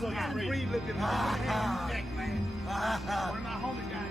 So you breathe, look at my neck, man. One of my homies got it.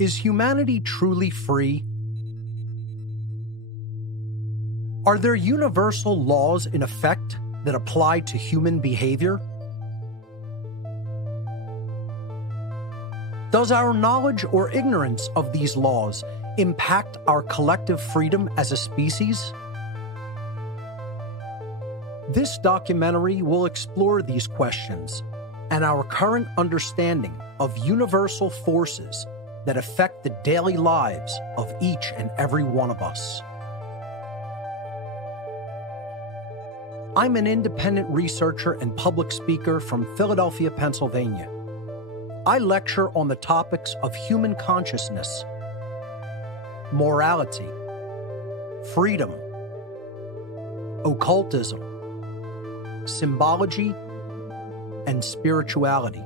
Is humanity truly free? Are there universal laws in effect that apply to human behavior? Does our knowledge or ignorance of these laws impact our collective freedom as a species? This documentary will explore these questions and our current understanding of universal forces that affect the daily lives of each and every one of us. I'm an independent researcher and public speaker from Philadelphia, Pennsylvania. I lecture on the topics of human consciousness, morality, freedom, occultism, symbology, and spirituality.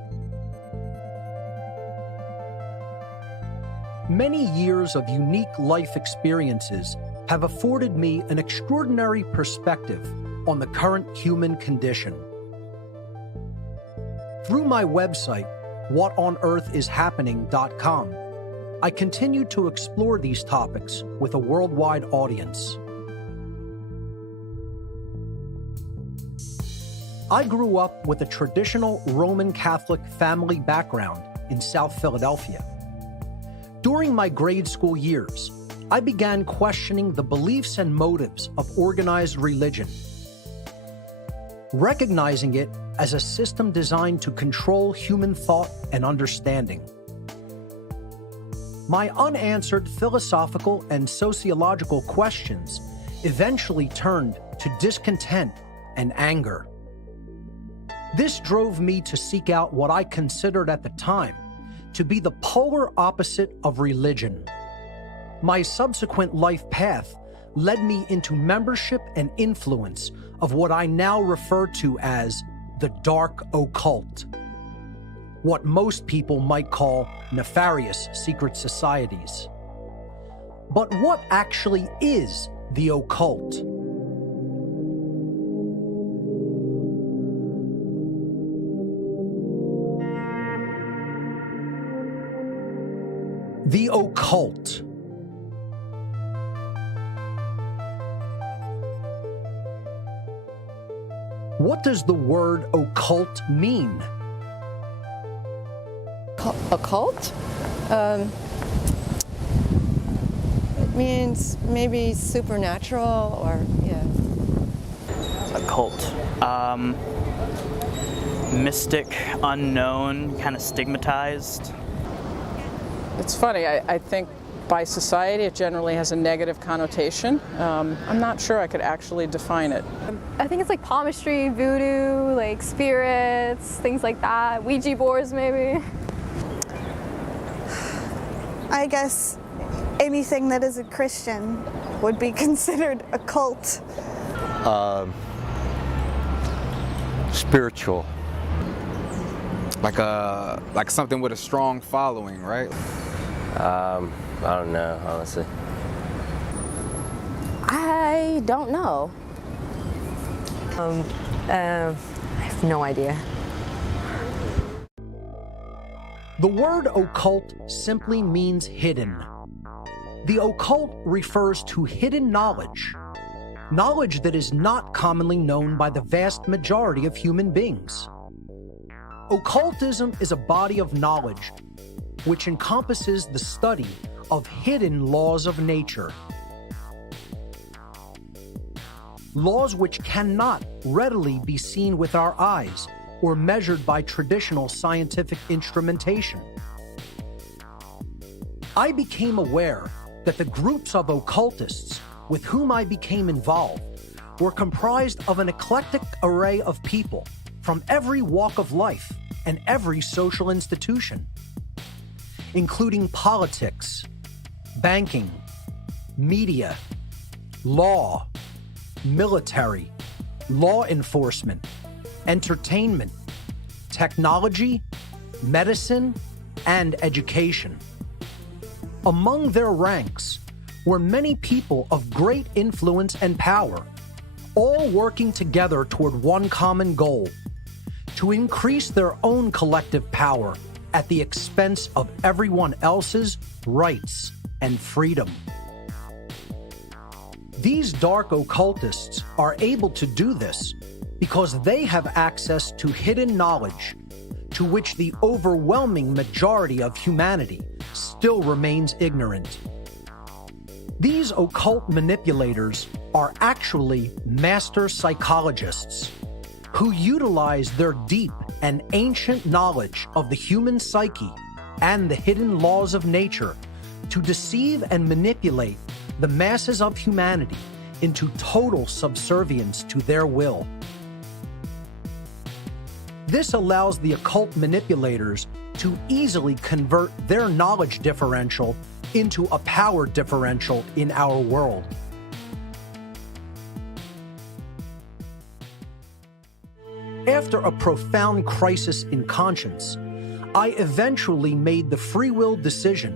Many years of unique life experiences have afforded me an extraordinary perspective on the current human condition. Through my website, whatonearthishappening.com, I continue to explore these topics with a worldwide audience. I grew up with a traditional Roman Catholic family background in South Philadelphia. During my grade school years, I began questioning the beliefs and motives of organized religion, recognizing it as a system designed to control human thought and understanding. My unanswered philosophical and sociological questions eventually turned to discontent and anger. This drove me to seek out what I considered at the time to be the polar opposite of religion. My subsequent life path led me into membership and influence of what I now refer to as the dark occult, what most people might call nefarious secret societies. But what actually is the occult? The occult. What does the word occult mean? Occult? It means maybe supernatural or, yeah. A cult. Mystic, unknown, kind of stigmatized. It's funny, I think by society it generally has a negative connotation. I'm not sure I could actually define it. I think it's like palmistry, voodoo, like spirits, things like that. Ouija boards, maybe. I guess anything that isn't Christian would be considered a cult. Spiritual. Like something with a strong following, right? I don't know, honestly. I don't know. I have no idea. The word occult simply means hidden. The occult refers to hidden knowledge, knowledge that is not commonly known by the vast majority of human beings. Occultism is a body of knowledge which encompasses the study of hidden laws of nature. Laws which cannot readily be seen with our eyes or measured by traditional scientific instrumentation. I became aware that the groups of occultists with whom I became involved were comprised of an eclectic array of people from every walk of life and every social institution, including politics, banking, media, law, military, law enforcement, entertainment, technology, medicine, and education. Among their ranks were many people of great influence and power, all working together toward one common goal: to increase their own collective power at the expense of everyone else's rights and freedom. These dark occultists are able to do this because they have access to hidden knowledge to which the overwhelming majority of humanity still remains ignorant. These occult manipulators are actually master psychologists who utilize their deep and ancient knowledge of the human psyche and the hidden laws of nature to deceive and manipulate the masses of humanity into total subservience to their will. This allows the occult manipulators to easily convert their knowledge differential into a power differential in our world. After a profound crisis in conscience, I eventually made the free will decision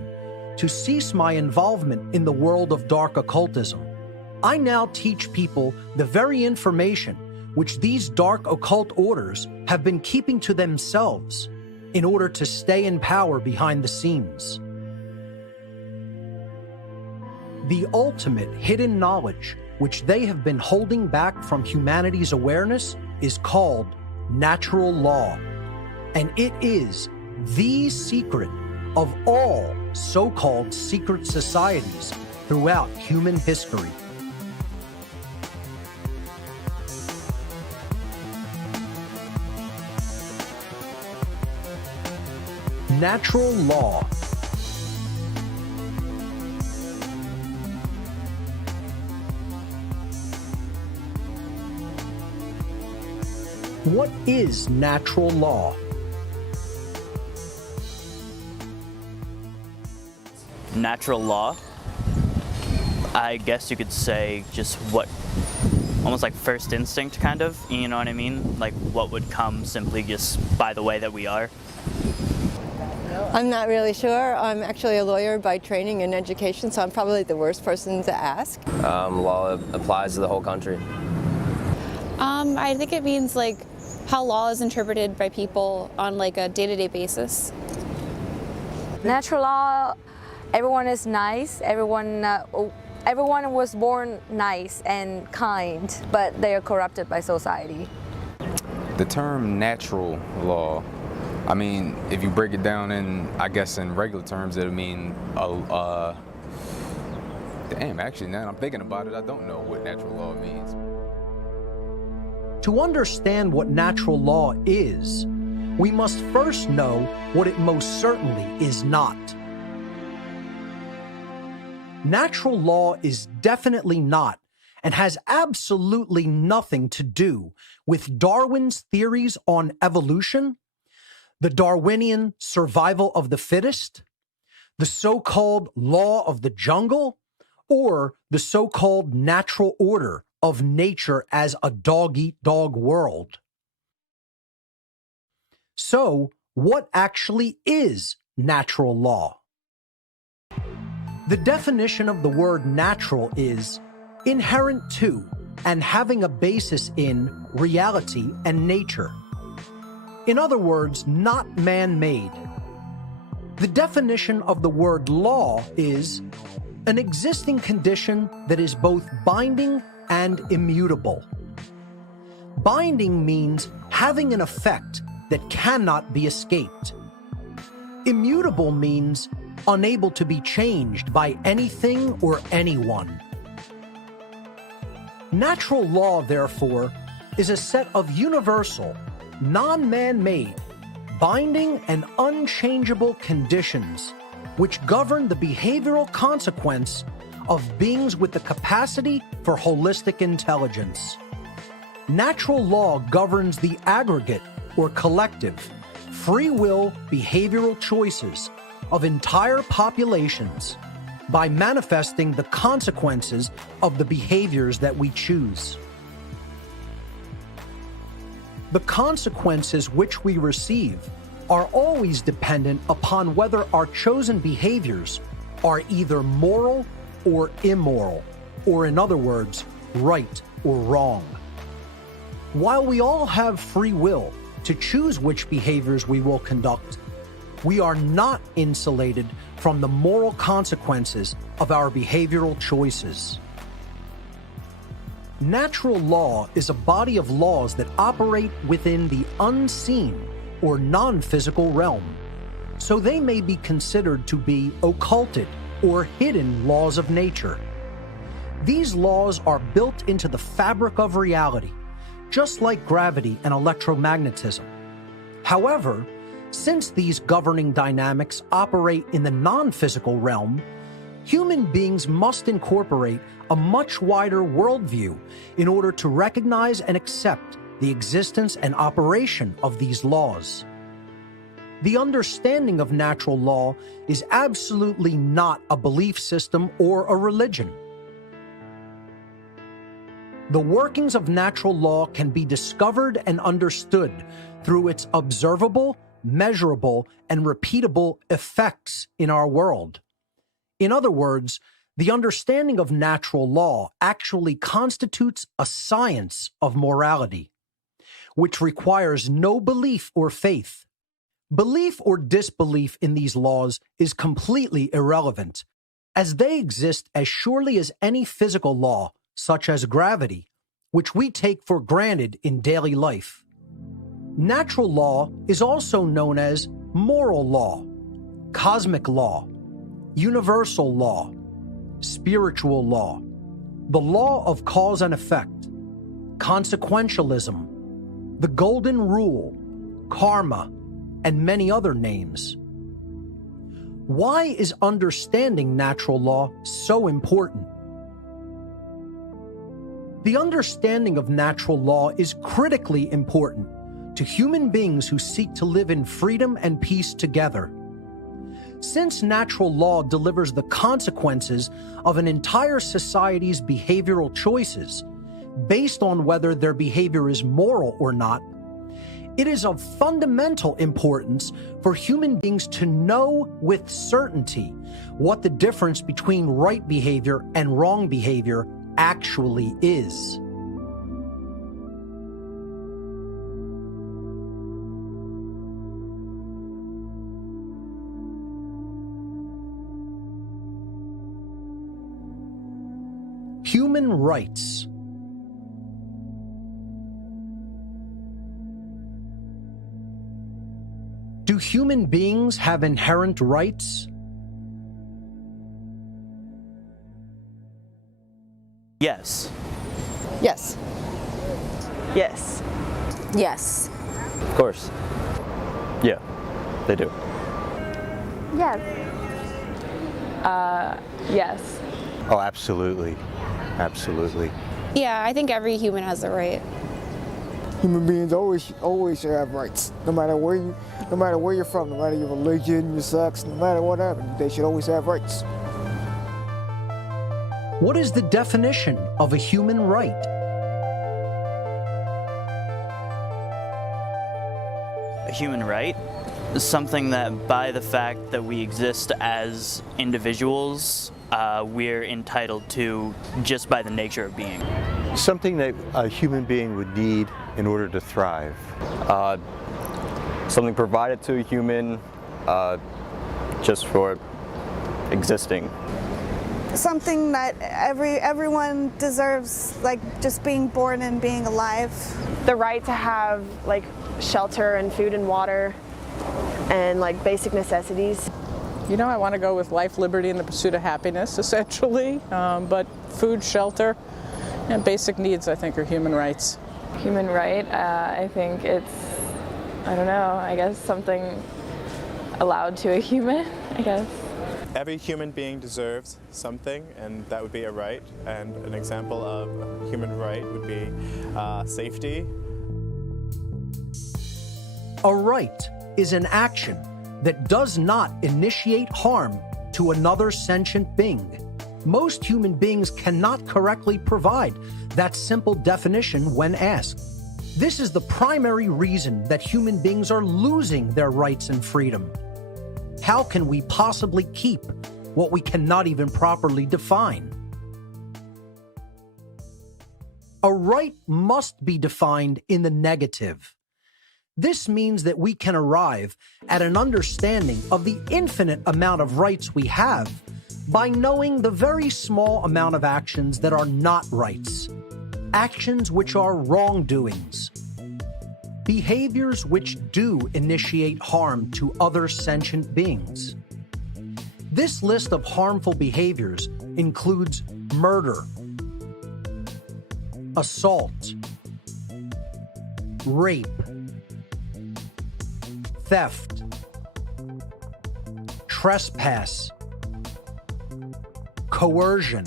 to cease my involvement in the world of dark occultism. I now teach people the very information which these dark occult orders have been keeping to themselves in order to stay in power behind the scenes. The ultimate hidden knowledge which they have been holding back from humanity's awareness is called natural law, and it is the secret of all so-called secret societies throughout human history. Natural law. What is natural law? Natural law, I guess you could say just what, almost like first instinct kind of, you know what I mean? Like what would come simply just by the way that we are. I'm not really sure. I'm actually a lawyer by training and education, so I'm probably the worst person to ask. Law applies to the whole country. I think it means like how law is interpreted by people on like a day-to-day basis. Natural law, everyone is nice. Everyone was born nice and kind, but they are corrupted by society. The term natural law, I mean, if you break it down in, I guess in regular terms, it'll mean, damn, actually now that I'm thinking about it, I don't know what natural law means. To understand what natural law is, we must first know what it most certainly is not. Natural law is definitely not and has absolutely nothing to do with Darwin's theories on evolution, the Darwinian survival of the fittest, the so-called law of the jungle, or the so-called natural order of nature as a dog-eat-dog world. So, what actually is natural law? The definition of the word natural is inherent to and having a basis in reality and nature. In other words, not man-made. The definition of the word law is an existing condition that is both binding and immutable. Binding means having an effect that cannot be escaped. Immutable means unable to be changed by anything or anyone. Natural law, therefore, is a set of universal, non-man-made, binding and unchangeable conditions which govern the behavioral consequence of beings with the capacity for holistic intelligence. Natural law governs the aggregate or collective, free will behavioral choices of entire populations by manifesting the consequences of the behaviors that we choose. The consequences which we receive are always dependent upon whether our chosen behaviors are either moral or immoral, or in other words, right or wrong. While we all have free will to choose which behaviors we will conduct, we are not insulated from the moral consequences of our behavioral choices. Natural law is a body of laws that operate within the unseen or non-physical realm, so they may be considered to be occulted or hidden laws of nature. These laws are built into the fabric of reality, just like gravity and electromagnetism. However, since these governing dynamics operate in the non-physical realm, human beings must incorporate a much wider worldview in order to recognize and accept the existence and operation of these laws. The understanding of natural law is absolutely not a belief system or a religion. The workings of natural law can be discovered and understood through its observable, measurable, and repeatable effects in our world. In other words, the understanding of natural law actually constitutes a science of morality, which requires no belief or faith. Belief or disbelief in these laws is completely irrelevant, as they exist as surely as any physical law, such as gravity, which we take for granted in daily life. Natural law is also known as moral law, cosmic law, universal law, spiritual law, the law of cause and effect, consequentialism, the golden rule, karma, and many other names. Why is understanding natural law so important? The understanding of natural law is critically important to human beings who seek to live in freedom and peace together. Since natural law delivers the consequences of an entire society's behavioral choices based on whether their behavior is moral or not, it is of fundamental importance for human beings to know with certainty what the difference between right behavior and wrong behavior actually is. Human rights. Do human beings have inherent rights? Yes. Yes. Yes. Yes. Of course. Yeah, they do. Yes. Yes. Oh, absolutely. Absolutely. Yeah, I think every human has a right. Human beings always should have rights, no matter where you're from, no matter your religion, your sex, no matter whatever. They should always have rights. What is the definition of a human right? A human right is something that, by the fact that we exist as individuals, we're entitled to just by the nature of being. Something that a human being would need in order to thrive. Something provided to a human just for existing. Something that everyone deserves, like just being born and being alive. The right to have like shelter and food and water and like basic necessities. You know, I want to go with life, liberty, and the pursuit of happiness, essentially. But food, shelter, and basic needs, I think, are human rights. Human right, I think it's, I don't know, I guess something allowed to a human, I guess. Every human being deserves something, and that would be a right. And an example of a human right would be safety. A right is an action that does not initiate harm to another sentient being. Most human beings cannot correctly provide that simple definition when asked. This is the primary reason that human beings are losing their rights and freedom. How can we possibly keep what we cannot even properly define? A right must be defined in the negative. This means that we can arrive at an understanding of the infinite amount of rights we have by knowing the very small amount of actions that are not rights, actions which are wrongdoings, behaviors which do initiate harm to other sentient beings. This list of harmful behaviors includes murder, assault, rape, theft, trespass, coercion,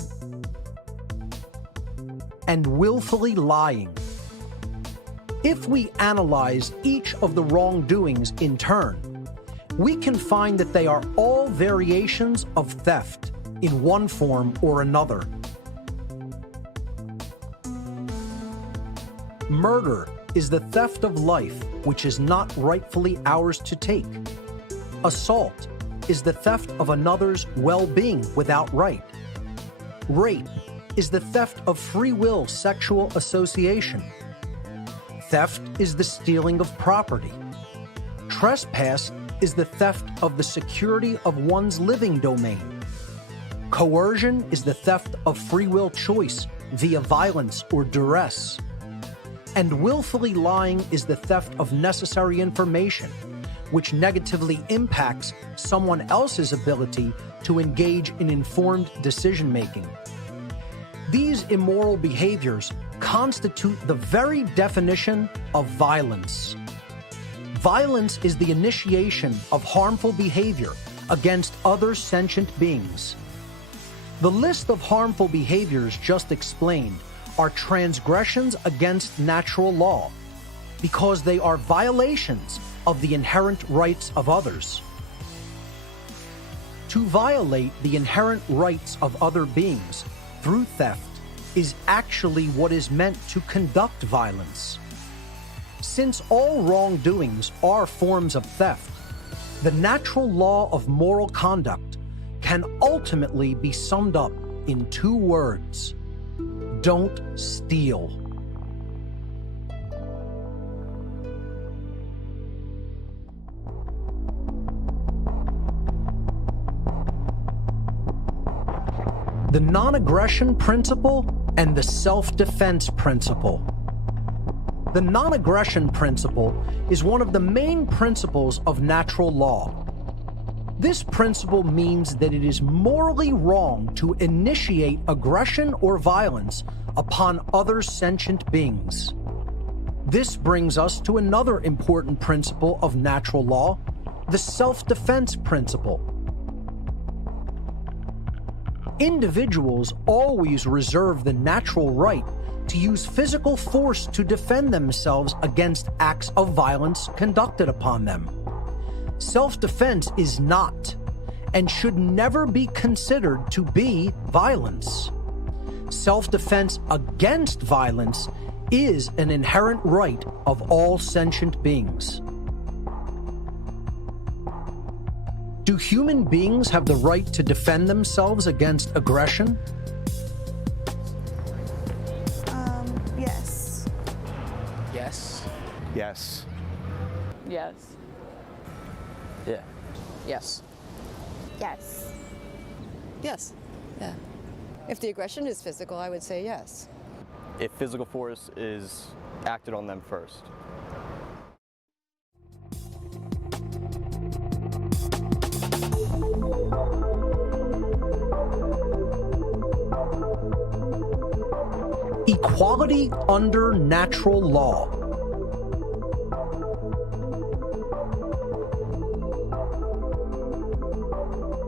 and willfully lying. If we analyze each of the wrongdoings in turn, we can find that they are all variations of theft in one form or another. Murder is the theft of life which is not rightfully ours to take. Assault is the theft of another's well-being without right. Rape is the theft of free will sexual association. Theft is the stealing of property. Trespass is the theft of the security of one's living domain. Coercion is the theft of free will choice via violence or duress. And willfully lying is the theft of necessary information, which negatively impacts someone else's ability to engage in informed decision-making. These immoral behaviors constitute the very definition of violence. Violence is the initiation of harmful behavior against other sentient beings. The list of harmful behaviors just explained are transgressions against natural law because they are violations of the inherent rights of others. To violate the inherent rights of other beings through theft is actually what is meant to conduct violence. Since all wrongdoings are forms of theft, the natural law of moral conduct can ultimately be summed up in two words: don't steal. The non-aggression principle and the self-defense principle. The non-aggression principle is one of the main principles of natural law. This principle means that it is morally wrong to initiate aggression or violence upon other sentient beings. This brings us to another important principle of natural law, the self-defense principle. Individuals always reserve the natural right to use physical force to defend themselves against acts of violence conducted upon them. Self-defense is not and should never be considered to be violence. Self-defense against violence is an inherent right of all sentient beings. Do human beings have the right to defend themselves against aggression? Yes. Yes. Yes. Yes. Yeah. Yes. Yes. Yes. Yeah. If the aggression is physical, I would say yes. If physical force is acted on them first. Equality under natural law.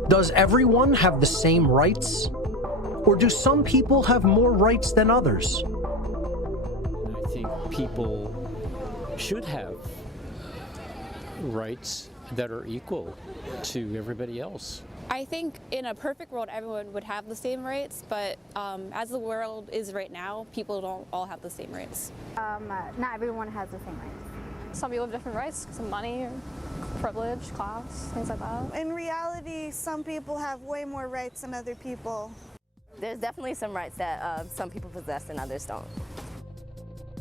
Does everyone have the same rights? Or do some people have more rights than others? I think people should have rights that are equal to everybody else. I think in a perfect world, everyone would have the same rights, but as the world is right now, people don't all have the same rights. Not everyone has the same rights. Some people have different rights, some money, privilege, class, things like that. In reality, some people have way more rights than other people. There's definitely some rights that some people possess and others don't.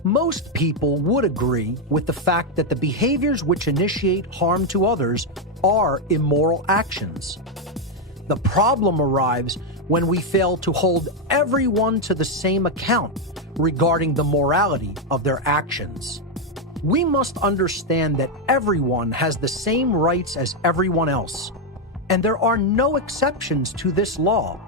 Most people would agree with the fact that the behaviors which initiate harm to others are immoral actions. The problem arrives when we fail to hold everyone to the same account regarding the morality of their actions. We must understand that everyone has the same rights as everyone else, and there are no exceptions to this law.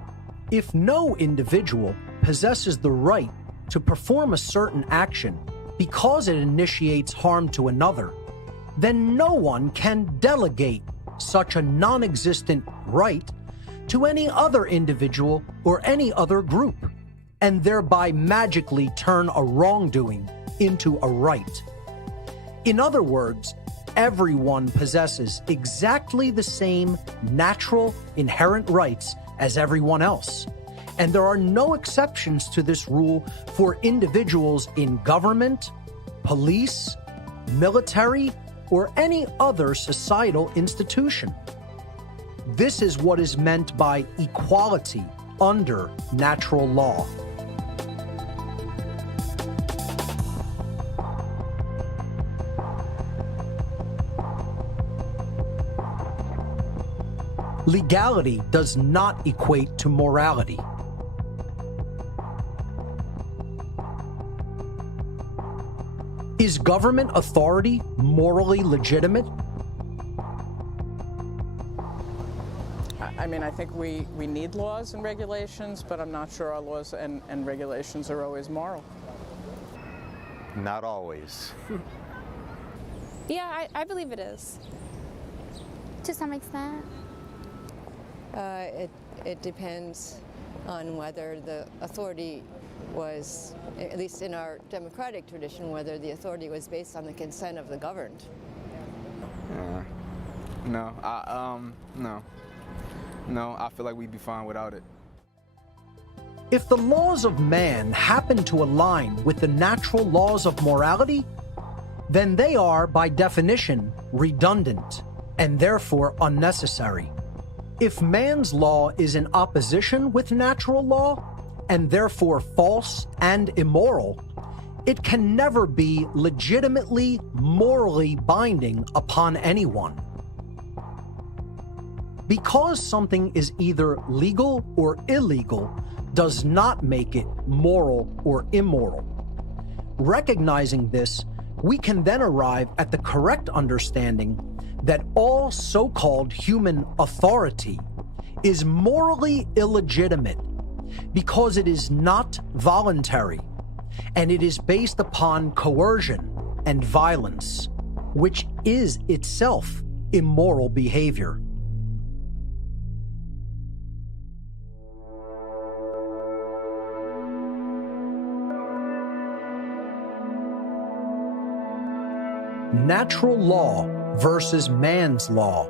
If no individual possesses the right to perform a certain action because it initiates harm to another, then no one can delegate such a non-existent right to any other individual or any other group, and thereby magically turn a wrongdoing into a right. In other words, everyone possesses exactly the same natural, inherent rights as everyone else, and there are no exceptions to this rule for individuals in government, police, military, or any other societal institution. This is what is meant by equality under natural law. Legality does not equate to morality. Is government authority morally legitimate? I mean, I think we need laws and regulations, but I'm not sure our laws and regulations are always moral. Not always. Yeah, I believe it is. To some extent. It depends on whether the authority was, at least in our democratic tradition, whether the authority was based on the consent of the governed. No, I feel like we'd be fine without it. If the laws of man happen to align with the natural laws of morality, then they are, by definition, redundant and therefore unnecessary. If man's law is in opposition with natural law, and therefore false and immoral, it can never be legitimately morally binding upon anyone. Because something is either legal or illegal does not make it moral or immoral. Recognizing this, we can then arrive at the correct understanding that all so-called human authority is morally illegitimate because it is not voluntary, and it is based upon coercion and violence, which is itself immoral behavior. Natural law versus man's law.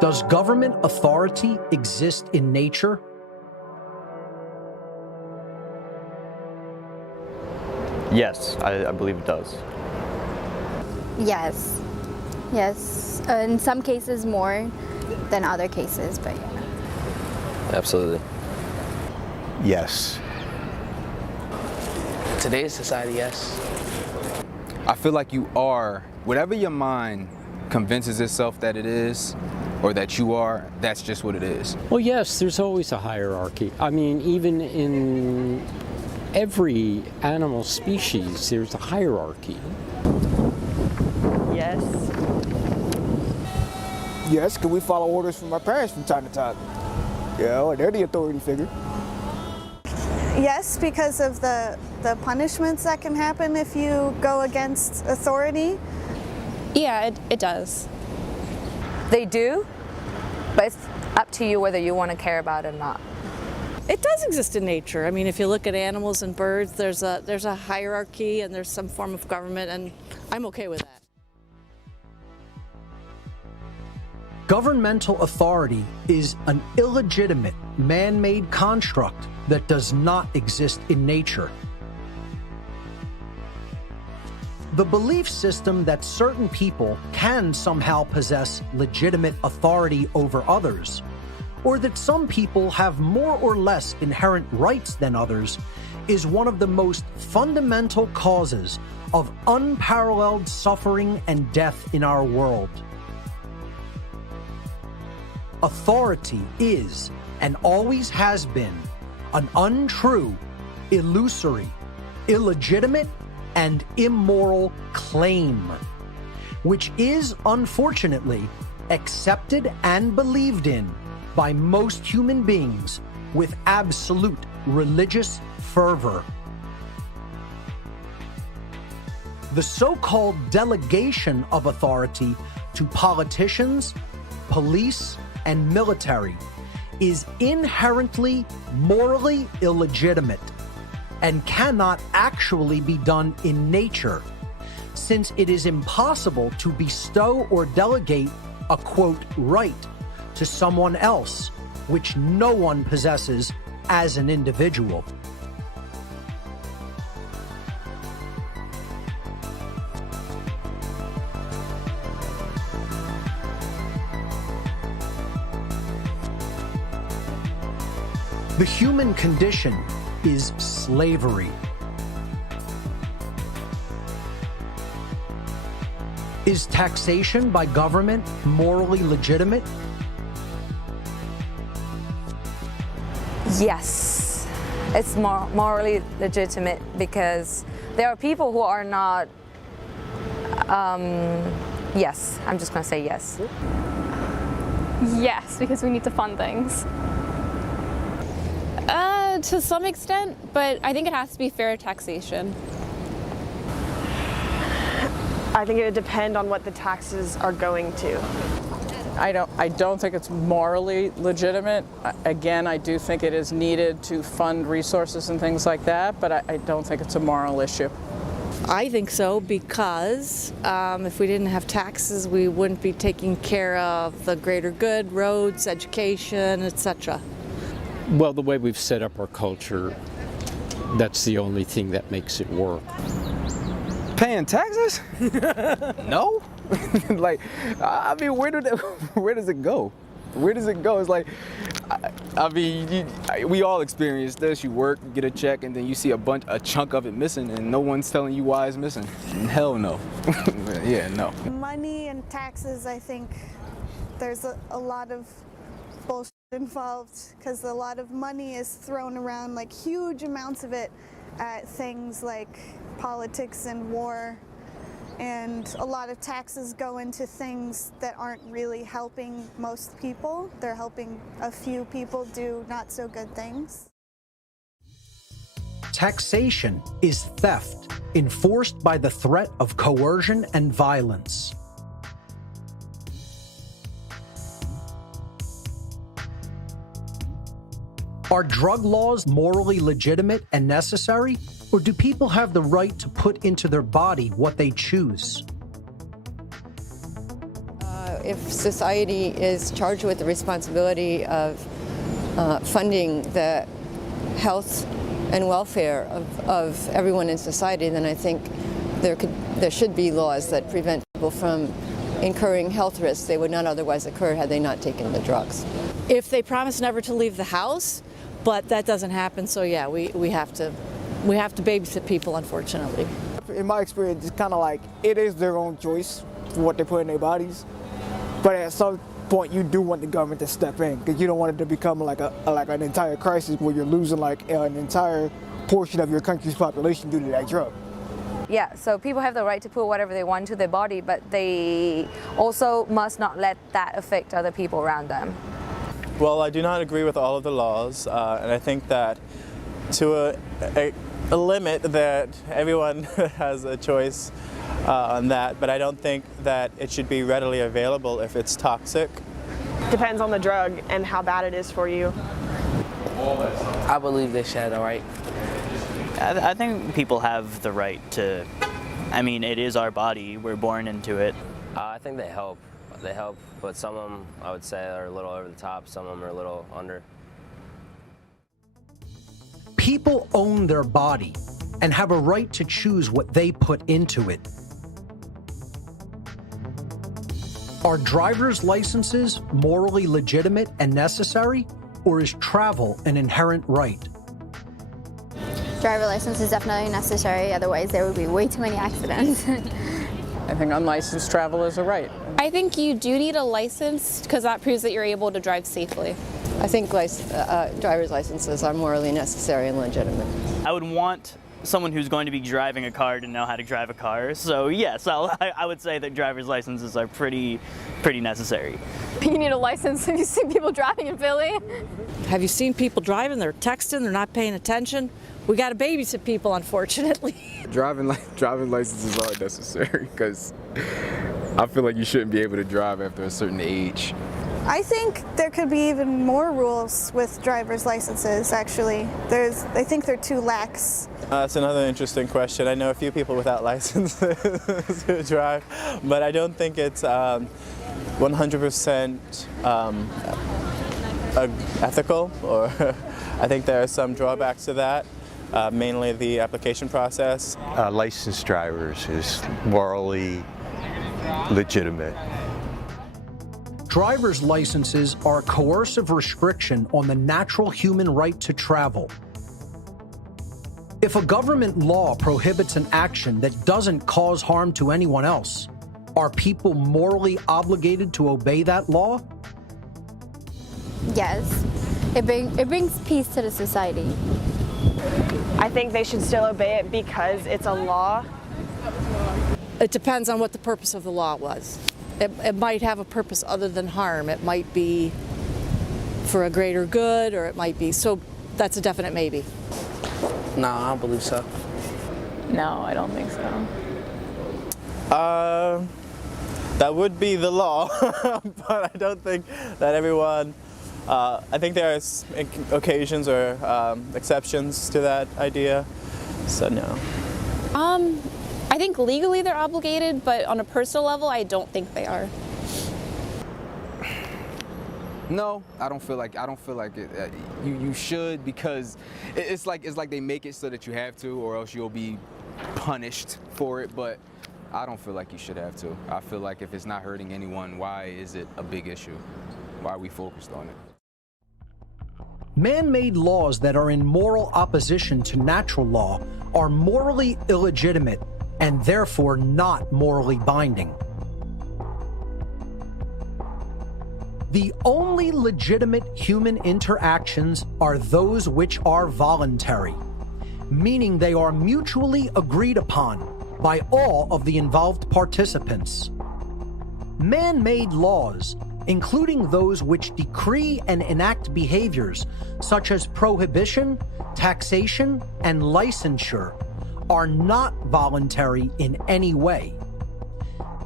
Does government authority exist in nature? Yes, I believe it does. Yes. Yes. In some cases more than other cases, but yeah. Absolutely. Yes. Today's society, yes. I feel like you are, whatever your mind convinces itself that it is, or that you are, that's just what it is. Well, yes, there's always a hierarchy. I mean, even in every animal species, there's a hierarchy. Yes. Yes, because we follow orders from our parents from time to time. Yeah, they're the authority figure. Yes, because of the punishments that can happen if you go against authority. Yeah, it does. They do, but it's up to you whether you want to care about it or not. It does exist in nature. I mean, if you look at animals and birds, there's a hierarchy and there's some form of government, and I'm okay with that. Governmental authority is an illegitimate, man-made construct that does not exist in nature. The belief system that certain people can somehow possess legitimate authority over others, or that some people have more or less inherent rights than others, is one of the most fundamental causes of unparalleled suffering and death in our world. Authority is, and always has been, an untrue, illusory, illegitimate, and immoral claim, which is, unfortunately, accepted and believed in by most human beings with absolute religious fervor. The so-called delegation of authority to politicians, police, and military is inherently morally illegitimate and cannot actually be done in nature, since it is impossible to bestow or delegate a, quote, right to someone else, which no one possesses as an individual. The human condition is slavery. Is taxation by government morally legitimate? Yes, it's morally legitimate because there are people who are not, yes, I'm just gonna say yes. Yes, because we need to fund things. To some extent, but I think it has to be fair taxation. I think it would depend on what the taxes are going to. I don't think it's morally legitimate. Again, I do think it is needed to fund resources and things like that, but I don't think it's a moral issue. I think so because if we didn't have taxes, we wouldn't be taking care of the greater good, roads, education, etc. Well, the way we've set up our culture, that's the only thing that makes it work. Paying taxes? No. Like, I mean, where does it go? Where does it go? It's like, I mean, we all experience this. You work, you get a check, and then you see a chunk of it missing, and no one's telling you why it's missing. Hell no. Yeah, no. Money and taxes, I think there's a lot of bullshit involved because a lot of money is thrown around, like huge amounts of it, at things like politics and war, and a lot of taxes go into things that aren't really helping most people. They're helping a few people do not so good things. Taxation is theft enforced by the threat of coercion and violence. Are drug laws morally legitimate and necessary, or do people have the right to put into their body what they choose? If society is charged with the responsibility of funding the health and welfare of everyone in society, then I think there should be laws that prevent people from incurring health risks they would not otherwise occur had they not taken the drugs. If they promise never to leave the house, but that doesn't happen, so yeah, we have to babysit people, unfortunately. In my experience, it's kind of like it is their own choice for what they put in their bodies, but at some point you do want the government to step in because you don't want it to become like an entire crisis where you're losing like an entire portion of your country's population due to that drug. Yeah, so people have the right to put whatever they want to their body, but they also must not let that affect other people around them. Well, I do not agree with all of the laws, and I think that to a limit that everyone has a choice on that, but I don't think that it should be readily available if it's toxic. Depends on the drug and how bad it is for you. I believe they should have the right. I think people have the right to, I mean, it is our body, we're born into it. I think they help. They help, but some of them, I would say, are a little over the top, some of them are a little under. People own their body and have a right to choose what they put into it. Are driver's licenses morally legitimate and necessary, or is travel an inherent right? Driver license is definitely necessary, otherwise there would be way too many accidents. I think unlicensed travel is a right. I think you do need a license because that proves that you're able to drive safely. I think driver's licenses are morally necessary and legitimate. I would want someone who's going to be driving a car to know how to drive a car. So yes, I would say that driver's licenses are pretty necessary. You need a license. Have you seen people driving in Philly? Have you seen people driving? They're texting, they're not paying attention. We got to babysit people, unfortunately. Driving licenses are necessary because I feel like you shouldn't be able to drive after a certain age. I think there could be even more rules with driver's licenses, actually. I think they're too lax. That's another interesting question. I know a few people without licenses who drive, but I don't think it's 100% ethical, or I think there are some drawbacks to that. Mainly the application process. Licensed drivers is morally legitimate. Driver's licenses are a coercive restriction on the natural human right to travel. If a government law prohibits an action that doesn't cause harm to anyone else, are people morally obligated to obey that law? Yes, it brings peace to the society. I think they should still obey it because it's a law. It depends on what the purpose of the law was. It might have a purpose other than harm. It might be for a greater good, or it might be, so that's a definite maybe. No, I don't believe so. No, I don't think so. That would be the law, but I don't think that everyone, I think there are occasions or exceptions to that idea, so no. I think legally they're obligated, but on a personal level, I don't think they are. No, I don't feel like it. You should, because it's like they make it so that you have to, or else you'll be punished for it. But I don't feel like you should have to. I feel like if it's not hurting anyone, why is it a big issue? Why are we focused on it? Man-made laws that are in moral opposition to natural law are morally illegitimate and therefore not morally binding. The only legitimate human interactions are those which are voluntary, meaning they are mutually agreed upon by all of the involved participants. Man-made laws including those which decree and enact behaviors such as prohibition, taxation, and licensure, are not voluntary in any way.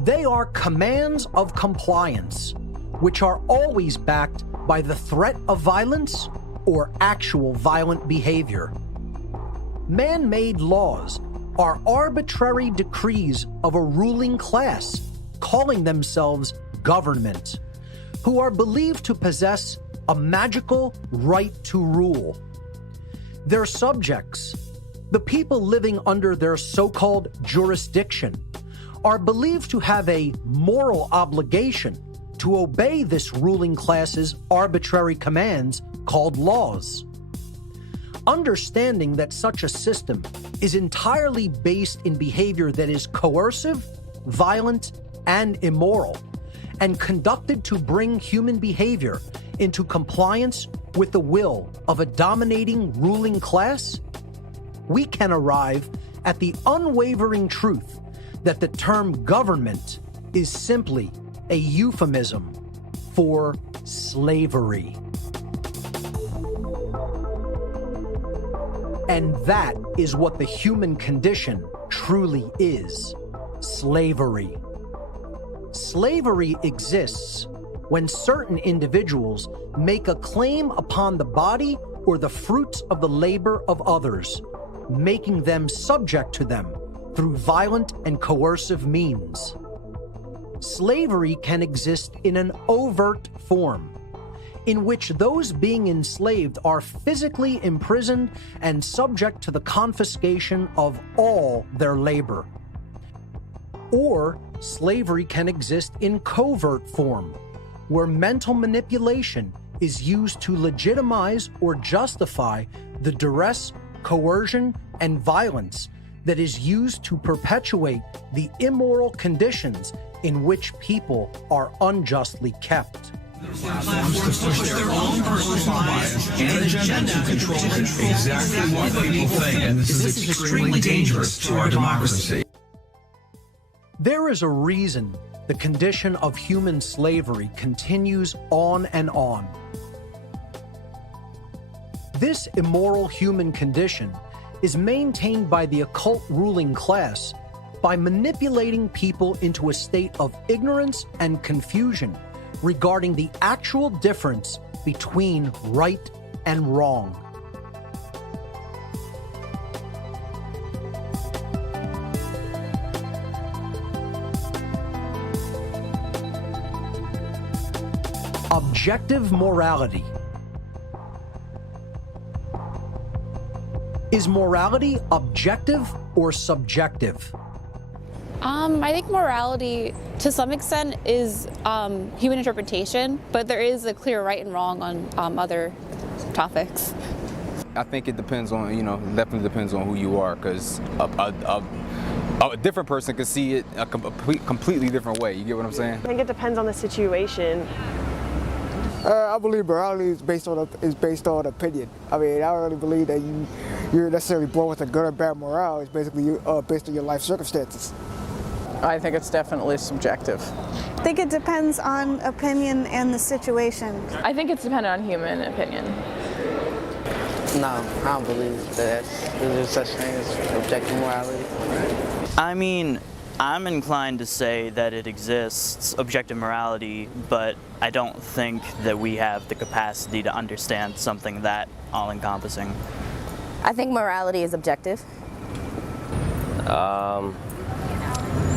They are commands of compliance, which are always backed by the threat of violence or actual violent behavior. Man-made laws are arbitrary decrees of a ruling class calling themselves government, who are believed to possess a magical right to rule. Their subjects, the people living under their so-called jurisdiction, are believed to have a moral obligation to obey this ruling class's arbitrary commands called laws. Understanding that such a system is entirely based in behavior that is coercive, violent, and immoral, and conducted to bring human behavior into compliance with the will of a dominating ruling class, we can arrive at the unwavering truth that the term government is simply a euphemism for slavery. And that is what the human condition truly is: slavery. Slavery exists when certain individuals make a claim upon the body or the fruits of the labor of others, making them subject to them through violent and coercive means. Slavery can exist in an overt form, in which those being enslaved are physically imprisoned and subject to the confiscation of all their labor. Or slavery can exist in covert form, where mental manipulation is used to legitimize or justify the duress, coercion, and violence that is used to perpetuate the immoral conditions in which people are unjustly kept. Platforms to push their own personal bias and agenda to control exactly what people think, and this is extremely dangerous to our democracy. There is a reason the condition of human slavery continues on and on. This immoral human condition is maintained by the occult ruling class by manipulating people into a state of ignorance and confusion regarding the actual difference between right and wrong. Objective morality. Is morality objective or subjective? I think morality, to some extent, is human interpretation, but there is a clear right and wrong on other topics. I think it depends on, definitely depends on who you are, because a different person could see it a completely different way. You get what I'm saying? I think it depends on the situation. I believe morality is based on opinion. I mean, I don't really believe that you're necessarily born with a good or bad morale. It's basically based on your life circumstances. I think it's definitely subjective. I think it depends on opinion and the situation. I think it's dependent on human opinion. No, I don't believe that there's such thing as objective morality. I mean, I'm inclined to say that it exists, objective morality, but I don't think that we have the capacity to understand something that all-encompassing. I think morality is objective.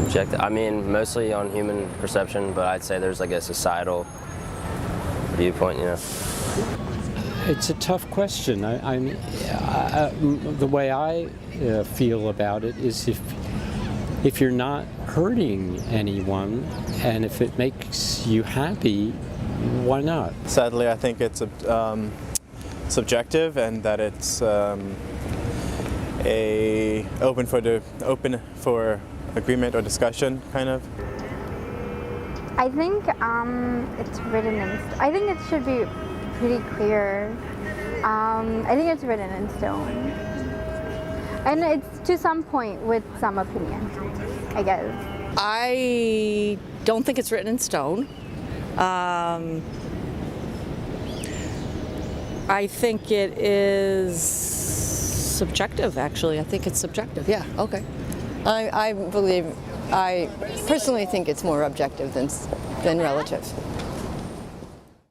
Objective, I mean, mostly on human perception, but I'd say there's like a societal viewpoint, It's a tough question. The way I feel about it is if you're not hurting anyone and if it makes you happy, why not? Sadly, I think it's subjective, and that it's open for agreement or discussion, kind of. I think it's written in. I think it should be pretty clear. I think it's written in stone, and it's to some point with some opinion, I guess. I don't think it's written in stone. I think it is subjective, actually. I think it's subjective. Yeah, okay. I personally think it's more objective than relative.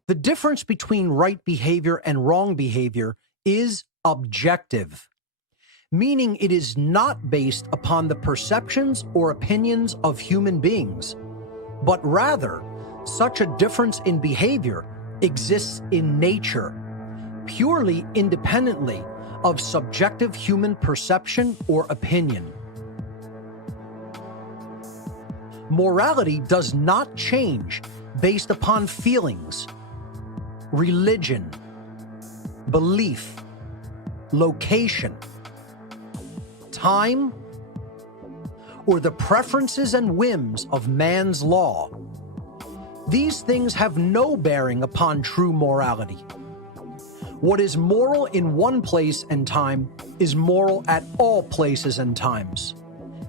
The difference between right behavior and wrong behavior is objective, meaning it is not based upon the perceptions or opinions of human beings, but rather, such a difference in behavior exists in nature, purely independently of subjective human perception or opinion. Morality does not change based upon feelings, religion, belief, location, time, or the preferences and whims of man's law. These things have no bearing upon true morality. What is moral in one place and time is moral at all places and times.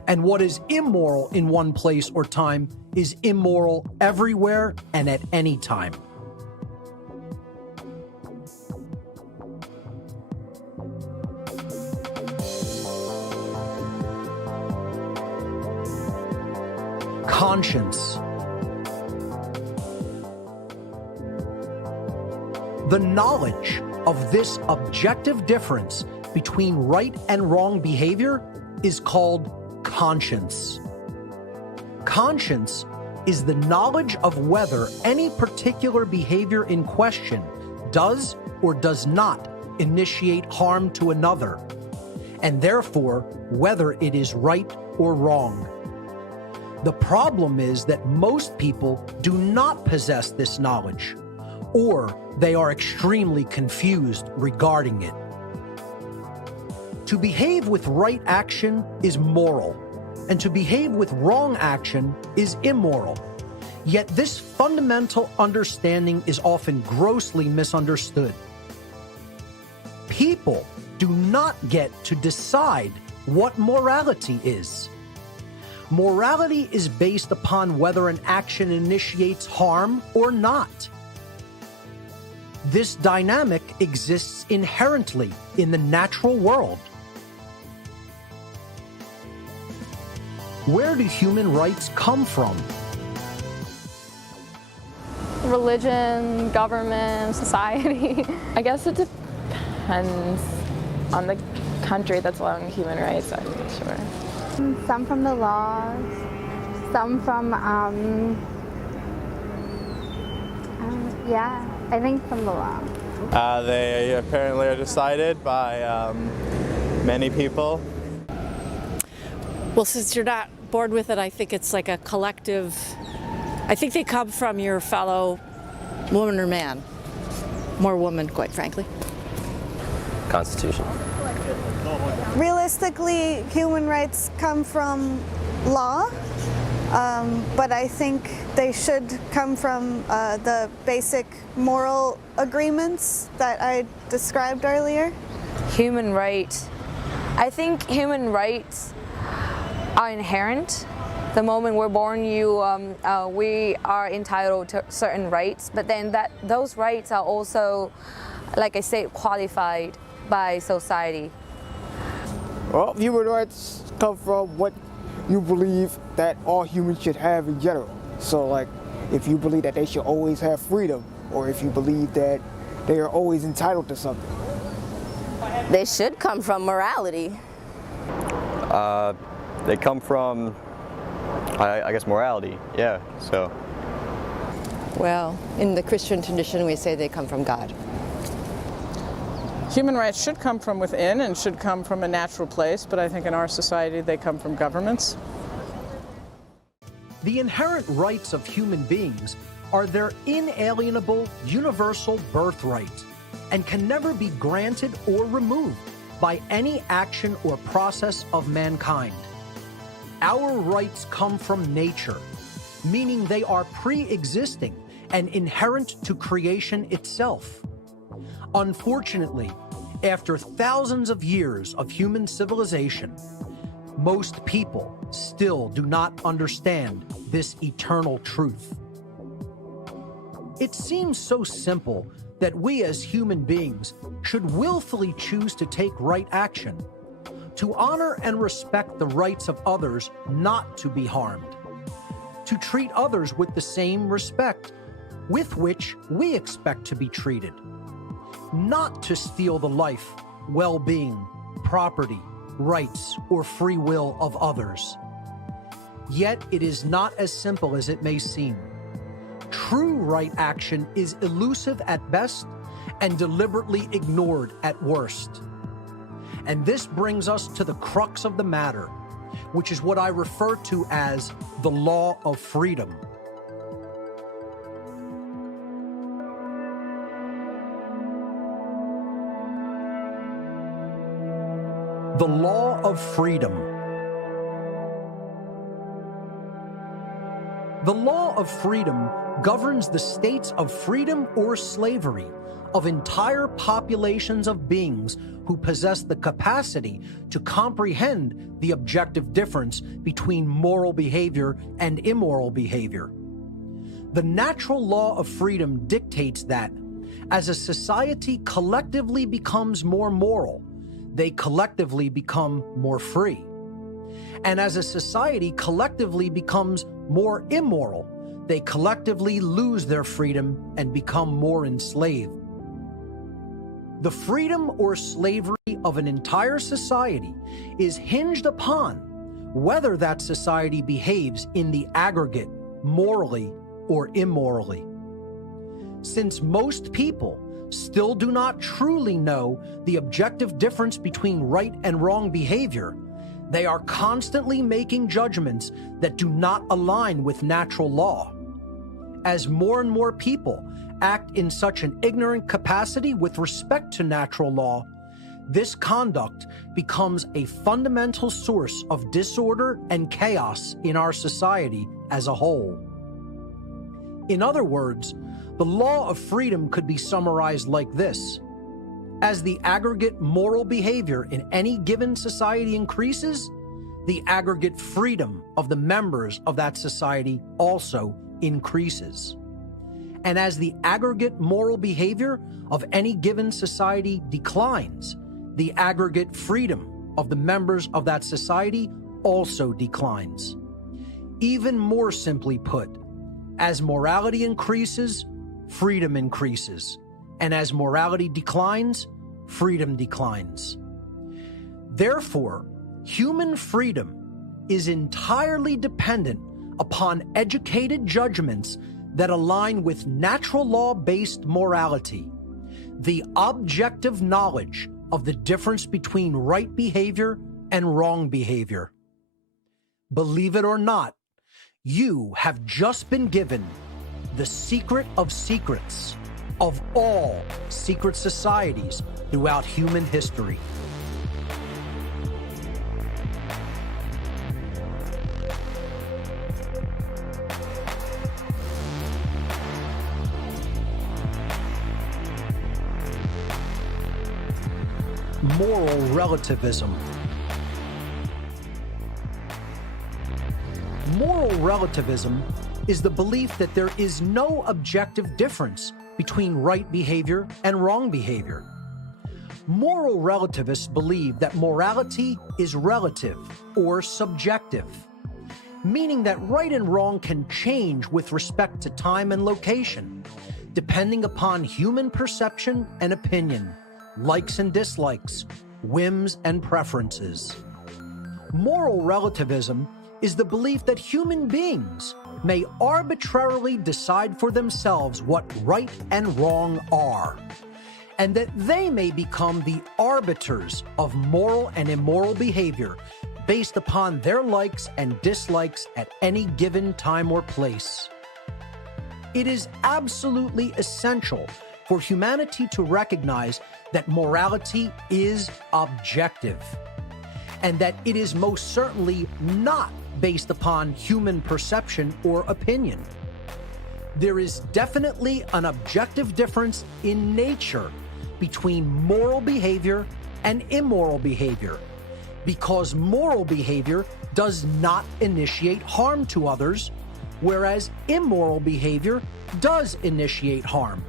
And what is immoral in one place or time is immoral everywhere and at any time. Conscience. The knowledge of this objective difference between right and wrong behavior is called conscience. Conscience is the knowledge of whether any particular behavior in question does or does not initiate harm to another, and therefore whether it is right or wrong. The problem is that most people do not possess this knowledge, or they are extremely confused regarding it. To behave with right action is moral, and to behave with wrong action is immoral. Yet this fundamental understanding is often grossly misunderstood. People do not get to decide what morality is. Morality is based upon whether an action initiates harm or not. This dynamic exists inherently in the natural world. Where do human rights come from? Religion, government, society. I guess it depends on the country that's allowing human rights, I'm not sure. Some from the laws, some from, yeah, I think from the law. They apparently are decided by many people. Well, since you're not bored with it, I think it's like a collective. I think they come from your fellow woman or man. More woman, quite frankly. Constitution. Realistically, human rights come from law, but I think they should come from the basic moral agreements that I described earlier. Human rights. I think human rights are inherent. The moment we're born, we are entitled to certain rights, but then those rights are also, like I said, qualified by society. Well, human rights come from what you believe that all humans should have in general. So, like, if you believe that they should always have freedom, or if you believe that they are always entitled to something. They should come from morality. They come from, I guess, morality, yeah, so. Well, in the Christian tradition, we say they come from God. Human rights should come from within and should come from a natural place, but I think in our society they come from governments. The inherent rights of human beings are their inalienable, universal birthright and can never be granted or removed by any action or process of mankind. Our rights come from nature, meaning they are pre-existing and inherent to creation itself. Unfortunately, after thousands of years of human civilization, most people still do not understand this eternal truth. It seems so simple that we as human beings should willfully choose to take right action, to honor and respect the rights of others not to be harmed, to treat others with the same respect with which we expect to be treated, not to steal the life, well-being, property, rights, or free will of others. Yet it is not as simple as it may seem. True right action is elusive at best and deliberately ignored at worst. And this brings us to the crux of the matter, which is what I refer to as the law of freedom. The law of freedom. The law of freedom governs the states of freedom or slavery of entire populations of beings who possess the capacity to comprehend the objective difference between moral behavior and immoral behavior. The natural law of freedom dictates that as a society collectively becomes more moral, they collectively become more free. And as a society collectively becomes more immoral, they collectively lose their freedom and become more enslaved. The freedom or slavery of an entire society is hinged upon whether that society behaves in the aggregate morally or immorally. Since most people still do not truly know the objective difference between right and wrong behavior, they are constantly making judgments that do not align with natural law. As more and more people act in such an ignorant capacity with respect to natural law, this conduct becomes a fundamental source of disorder and chaos in our society as a whole. In other words, the law of freedom could be summarized like this. As the aggregate moral behavior in any given society increases, the aggregate freedom of the members of that society also increases. And as the aggregate moral behavior of any given society declines, the aggregate freedom of the members of that society also declines. Even more simply put, as morality increases, freedom increases. And as morality declines, freedom declines. Therefore, human freedom is entirely dependent upon educated judgments that align with natural law-based morality, the objective knowledge of the difference between right behavior and wrong behavior. Believe it or not, you have just been given the secret of secrets of all secret societies throughout human history. Moral relativism. Moral relativism is the belief that there is no objective difference between right behavior and wrong behavior. Moral relativists believe that morality is relative or subjective, meaning that right and wrong can change with respect to time and location, depending upon human perception and opinion, likes and dislikes, whims and preferences. Moral relativism is the belief that human beings may arbitrarily decide for themselves what right and wrong are, and that they may become the arbiters of moral and immoral behavior based upon their likes and dislikes at any given time or place. It is absolutely essential for humanity to recognize that morality is objective, and that it is most certainly not based upon human perception or opinion. There is definitely an objective difference in nature between moral behavior and immoral behavior, because moral behavior does not initiate harm to others, whereas immoral behavior does initiate harm.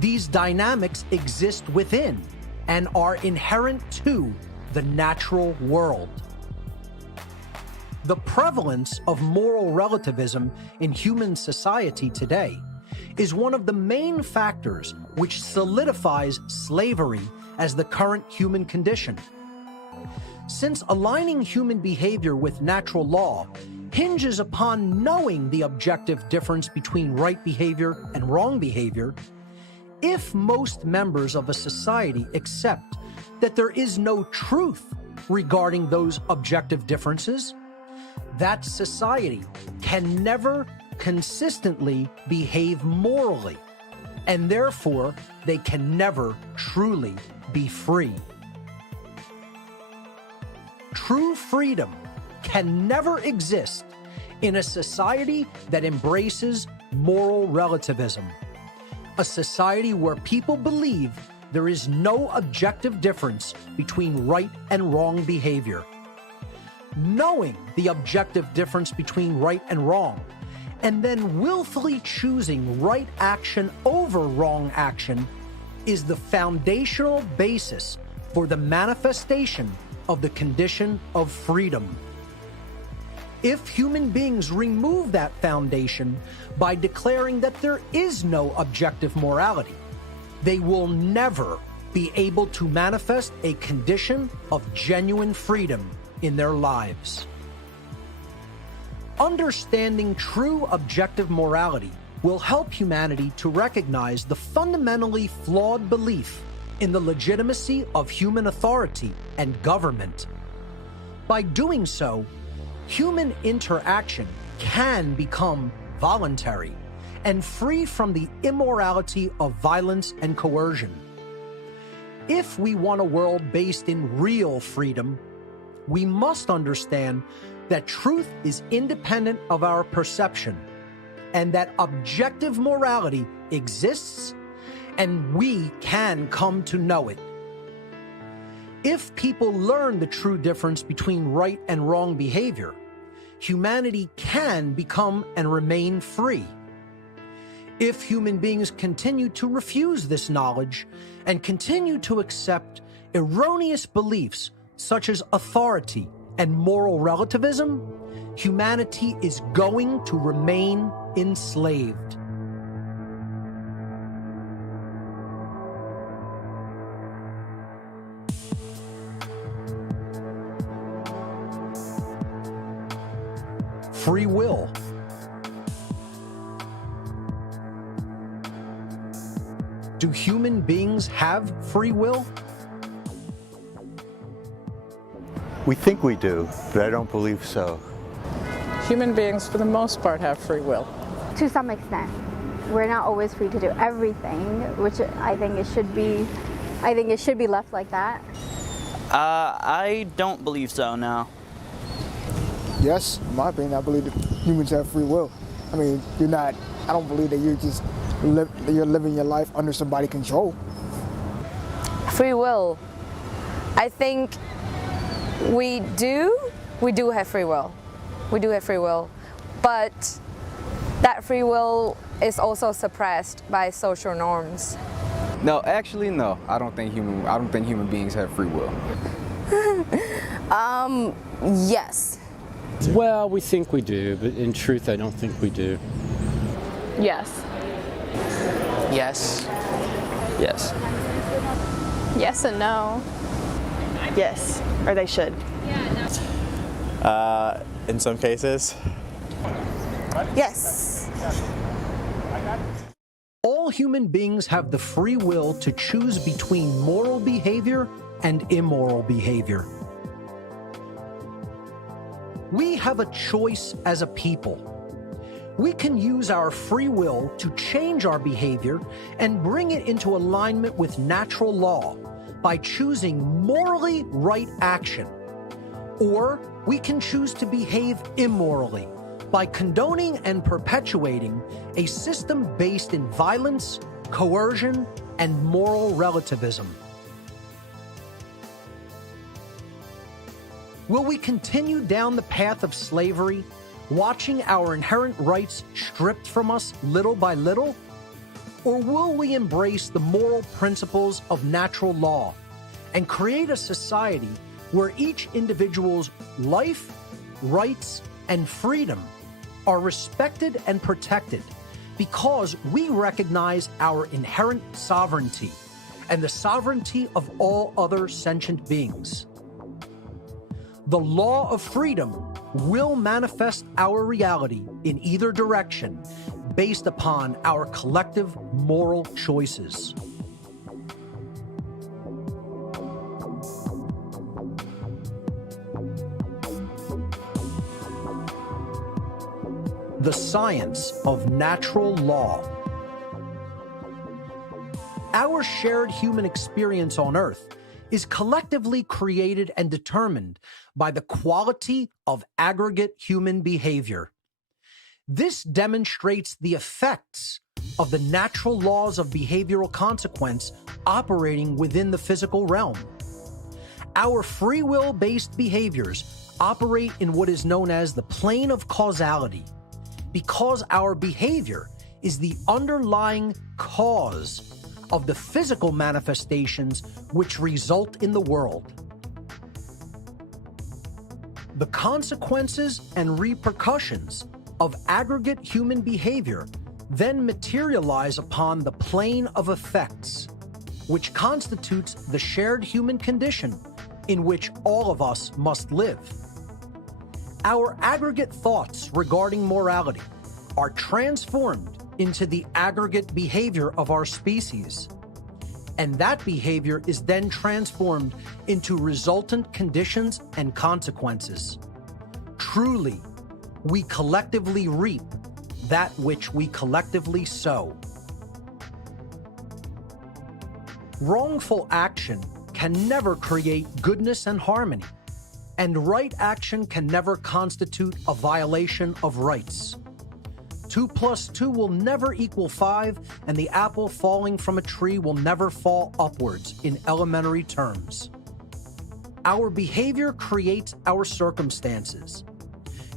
These dynamics exist within and are inherent to the natural world. The prevalence of moral relativism in human society today is one of the main factors which solidifies slavery as the current human condition. Since aligning human behavior with natural law hinges upon knowing the objective difference between right behavior and wrong behavior, if most members of a society accept that there is no truth regarding those objective differences, that society can never consistently behave morally, and therefore they can never truly be free. True freedom can never exist in a society that embraces moral relativism, a society where people believe there is no objective difference between right and wrong behavior. Knowing the objective difference between right and wrong, and then willfully choosing right action over wrong action, is the foundational basis for the manifestation of the condition of freedom. If human beings remove that foundation by declaring that there is no objective morality, they will never be able to manifest a condition of genuine freedom in their lives. Understanding true objective morality will help humanity to recognize the fundamentally flawed belief in the legitimacy of human authority and government. By doing so, human interaction can become voluntary and free from the immorality of violence and coercion. If we want a world based in real freedom, we must understand that truth is independent of our perception, and that objective morality exists, and we can come to know it. If people learn the true difference between right and wrong behavior, humanity can become and remain free. If human beings continue to refuse this knowledge and continue to accept erroneous beliefs such as authority and moral relativism, humanity is going to remain enslaved. Free will. Do human beings have free will? We think we do, but I don't believe so. Human beings, for the most part, have free will. To some extent. We're not always free to do everything, which I think it should be. I think it should be left like that. I don't believe so, no. Yes, in my opinion, I believe that humans have free will. I mean, I don't believe that you're living your life under somebody's control. Free will. I think we do have free will. We do have free will, but that free will is also suppressed by social norms. No, actually, no. I don't think human beings have free will. Yes. Well, we think we do, but in truth, I don't think we do. Yes. Yes. Yes. Yes and no. Yes, or they should. In some cases. Yes. All human beings have the free will to choose between moral behavior and immoral behavior. We have a choice as a people. We can use our free will to change our behavior and bring it into alignment with natural law by choosing morally right action. Or we can choose to behave immorally by condoning and perpetuating a system based in violence, coercion, and moral relativism. Will we continue down the path of slavery watching our inherent rights stripped from us little by little? Or will we embrace the moral principles of natural law and create a society where each individual's life, rights, and freedom are respected and protected because we recognize our inherent sovereignty and the sovereignty of all other sentient beings? The law of freedom will manifest our reality in either direction based upon our collective moral choices. The science of natural law. Our shared human experience on Earth is collectively created and determined by the quality of aggregate human behavior. This demonstrates the effects of the natural laws of behavioral consequence operating within the physical realm. Our free will-based behaviors operate in what is known as the plane of causality, because our behavior is the underlying cause of the physical manifestations which result in the world. The consequences and repercussions of aggregate human behavior then materialize upon the plane of effects, which constitutes the shared human condition in which all of us must live. Our aggregate thoughts regarding morality are transformed into the aggregate behavior of our species, and that behavior is then transformed into resultant conditions and consequences. Truly, we collectively reap that which we collectively sow. Wrongful action can never create goodness and harmony, and right action can never constitute a violation of rights. 2 + 2 will never equal 5, and the apple falling from a tree will never fall upwards in elementary terms. Our behavior creates our circumstances.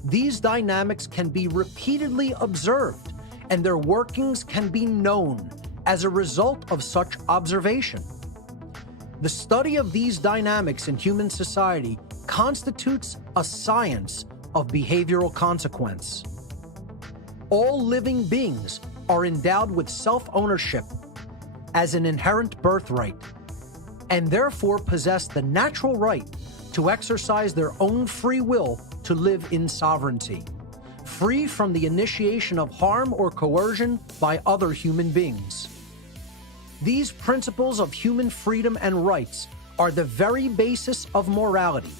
These dynamics can be repeatedly observed, and their workings can be known as a result of such observation. The study of these dynamics in human society constitutes a science of behavioral consequence. All living beings are endowed with self-ownership as an inherent birthright, and therefore possess the natural right to exercise their own free will to live in sovereignty, free from the initiation of harm or coercion by other human beings. These principles of human freedom and rights are the very basis of morality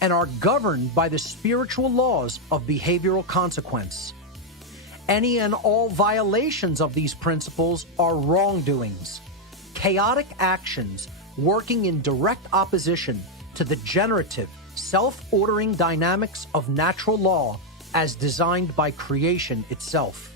and are governed by the spiritual laws of behavioral consequence. Any and all violations of these principles are wrongdoings, chaotic actions working in direct opposition to the generative, self-ordering dynamics of natural law as designed by creation itself.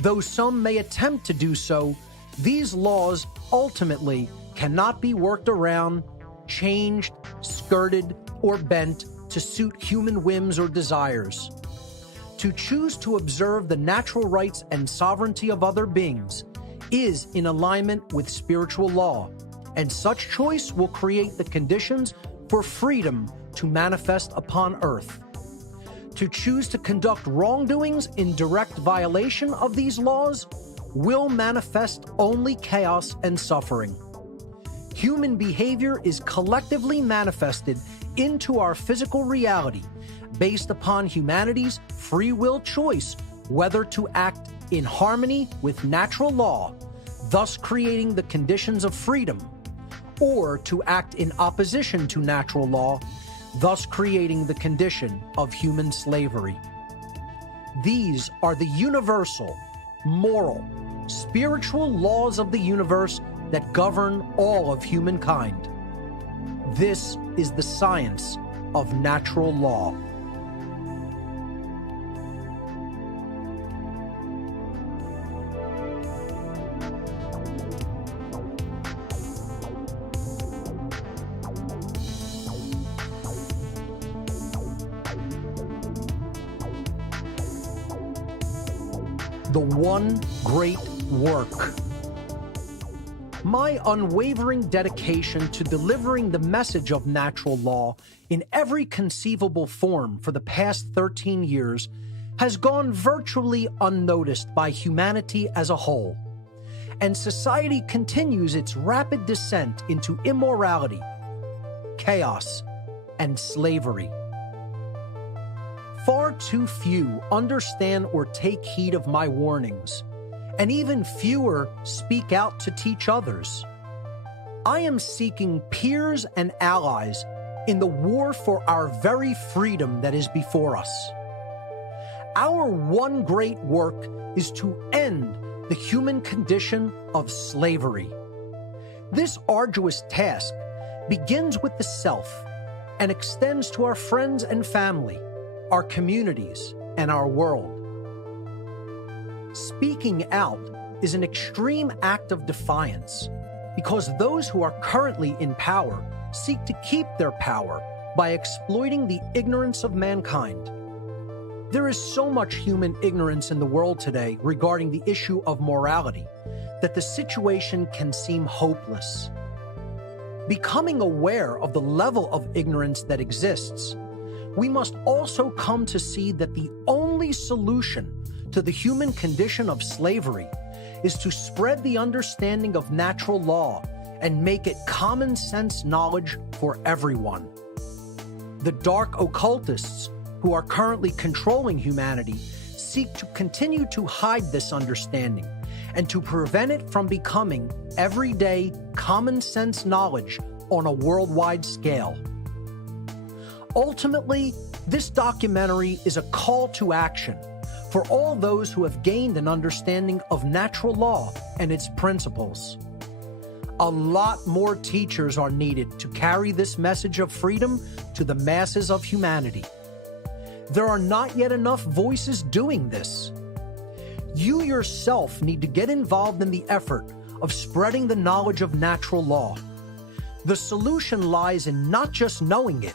Though some may attempt to do so, these laws ultimately cannot be worked around, changed, skirted, or bent to suit human whims or desires. To choose to observe the natural rights and sovereignty of other beings is in alignment with spiritual law, and such choice will create the conditions for freedom to manifest upon earth. To choose to conduct wrongdoings in direct violation of these laws will manifest only chaos and suffering. Human behavior is collectively manifested into our physical reality based upon humanity's free will choice whether to act in harmony with natural law, thus creating the conditions of freedom, or to act in opposition to natural law, thus creating the condition of human slavery. These are the universal, moral, spiritual laws of the universe that govern all of humankind. This is the science of natural law. the one great work. My unwavering dedication to delivering the message of natural law in every conceivable form for the past 13 years has gone virtually unnoticed by humanity as a whole, and society continues its rapid descent into immorality, chaos, and slavery. Far too few understand or take heed of my warnings, and even fewer speak out to teach others. I am seeking peers and allies in the war for our very freedom that is before us. Our one great work is to end the human condition of slavery. This arduous task begins with the self and extends to our friends and family, our communities, and our world. Speaking out is an extreme act of defiance because those who are currently in power seek to keep their power by exploiting the ignorance of mankind. There is so much human ignorance in the world today regarding the issue of morality that the situation can seem hopeless. Becoming aware of the level of ignorance that exists, we must also come to see that the only solution to the human condition of slavery is to spread the understanding of natural law and make it common sense knowledge for everyone. The dark occultists who are currently controlling humanity seek to continue to hide this understanding and to prevent it from becoming everyday common sense knowledge on a worldwide scale. Ultimately, this documentary is a call to action for all those who have gained an understanding of natural law and its principles. A lot more teachers are needed to carry this message of freedom to the masses of humanity. There are not yet enough voices doing this. You yourself need to get involved in the effort of spreading the knowledge of natural law. The solution lies in not just knowing it,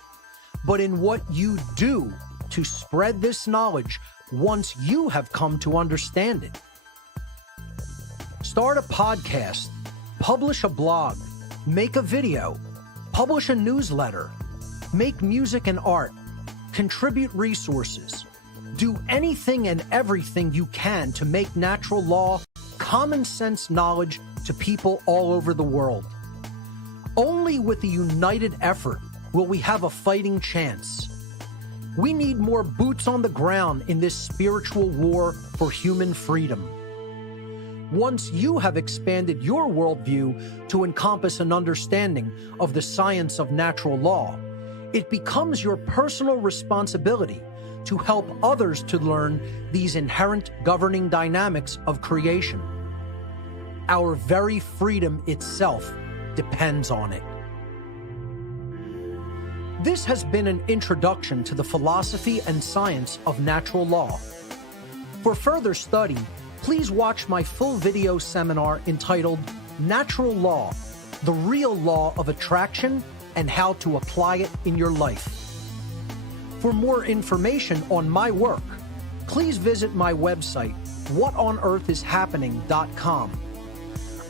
but in what you do to spread this knowledge once you have come to understand it. Start a podcast, publish a blog, make a video, publish a newsletter, make music and art, contribute resources. Do anything and everything you can to make natural law common sense knowledge to people all over the world. Only with a united effort will we have a fighting chance. We need more boots on the ground in this spiritual war for human freedom. Once you have expanded your worldview to encompass an understanding of the science of natural law, it becomes your personal responsibility to help others to learn these inherent governing dynamics of creation. Our very freedom itself depends on it. This has been an introduction to the philosophy and science of natural law. For further study, please watch my full video seminar entitled Natural Law, the Real Law of Attraction and How to Apply It in Your Life. For more information on my work, please visit my website, whatonearthishappening.com.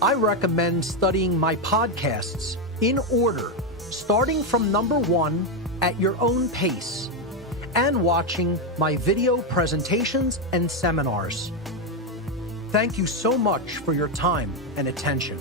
I recommend studying my podcasts in order, starting from number 1 at your own pace, and watching my video presentations and seminars. Thank you so much for your time and attention.